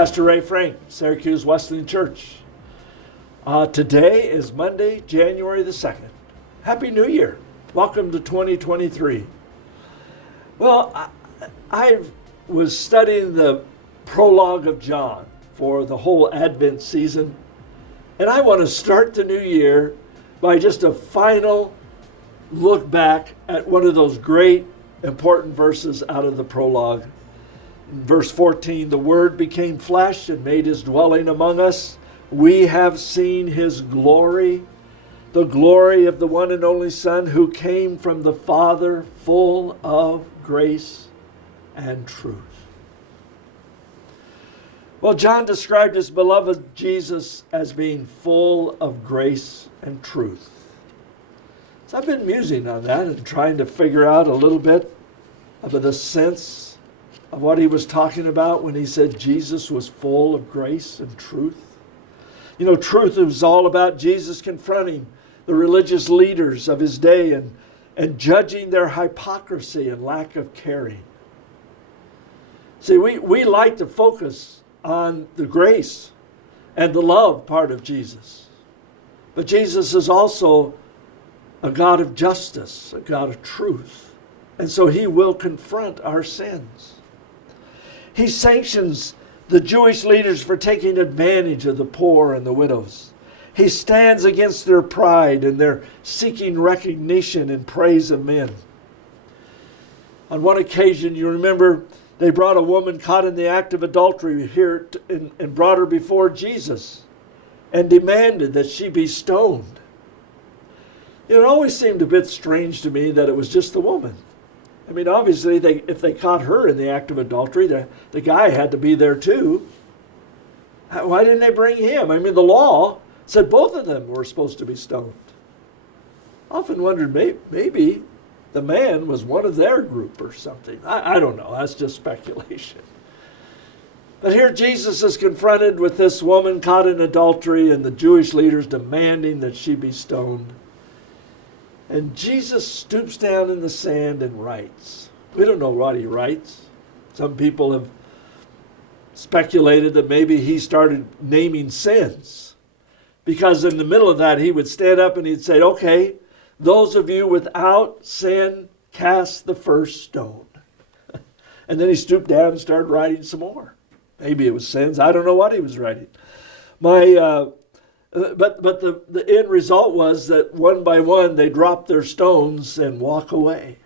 Pastor Ray Frank, Syracuse Wesleyan Church. Today is Monday, January the 2nd. Happy New Year. Welcome to 2023. Well, I was studying the prologue of John for the whole Advent season, and I want to start the new year by just a final look back at one of those great, important verses out of the prologue. In verse 14, the Word became flesh and made his dwelling among us. We have seen his glory, the glory of the one and only Son who came from the Father, full of grace and truth. Well, John described his beloved Jesus as being full of grace and truth. So I've been musing on that and trying to figure out a little bit of the sense of what he was talking about when he said Jesus was full of grace and truth. You know, truth was all about Jesus confronting the religious leaders of his day and judging their hypocrisy and lack of caring. See, we like to focus on the grace and the love part of Jesus. But Jesus is also a God of justice, a God of truth. And so he will confront our sins. He sanctions the Jewish leaders for taking advantage of the poor and the widows. He stands against their pride and their seeking recognition and praise of men. On one occasion, you remember, they brought a woman caught in the act of adultery here and brought her before Jesus and demanded that she be stoned. It always seemed a bit strange to me that it was just the woman. I mean, obviously, if they caught her in the act of adultery, the guy had to be there too. Why didn't they bring him? I mean, the law said both of them were supposed to be stoned. I often wondered, maybe the man was one of their group or something. I don't know. That's just speculation. But here Jesus is confronted with this woman caught in adultery and the Jewish leaders demanding that she be stoned. And Jesus stoops down in the sand and writes. We don't know what he writes. Some people have speculated that maybe he started naming sins. Because in the middle of that, he would stand up and he'd say, okay, those of you without sin, cast the first stone. And then he stooped down and started writing some more. Maybe it was sins. I don't know what he was writing. But the end result was that one by one they drop their stones and walk away.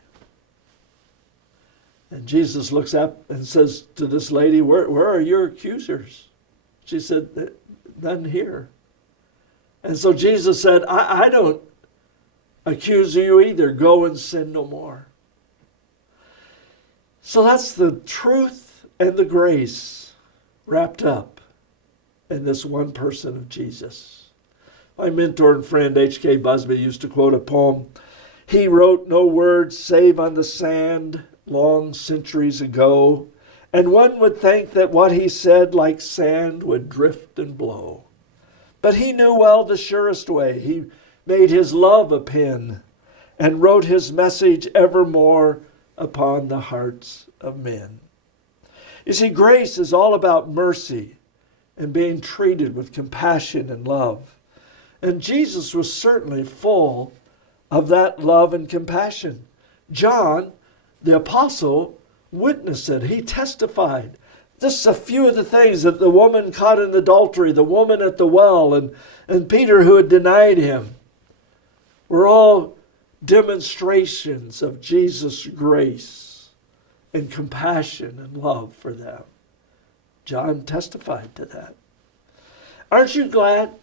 And Jesus looks up and says to this lady, where are your accusers? She said, none here. And so Jesus said, I don't accuse you either. Go and sin no more. So that's the truth and the grace wrapped up in this one person of Jesus. My mentor and friend H.K. Busby used to quote a poem. He wrote no words save on the sand long centuries ago, and one would think that what he said like sand would drift and blow. But he knew well the surest way. He made his love a pen and wrote his message evermore upon the hearts of men. You see, grace is all about mercy and being treated with compassion and love. And Jesus was certainly full of that love and compassion. John, the apostle, witnessed it. He testified. Just a few of the things that the woman caught in adultery, the woman at the well, and Peter who had denied him, were all demonstrations of Jesus' grace and compassion and love for them. John testified to that. Aren't you glad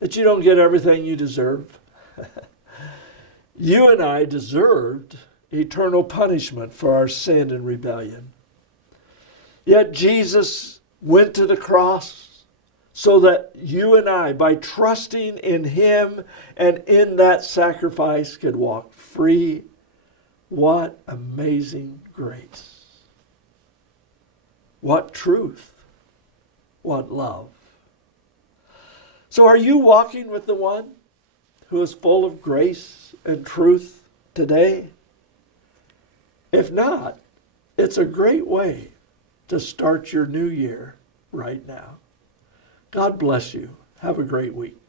that you don't get everything you deserve? You and I deserved eternal punishment for our sin and rebellion. Yet Jesus went to the cross so that you and I, by trusting in him and in that sacrifice, could walk free. What amazing grace. What truth. What love. So are you walking with the one who is full of grace and truth today? If not, it's a great way to start your new year right now. God bless you. Have a great week.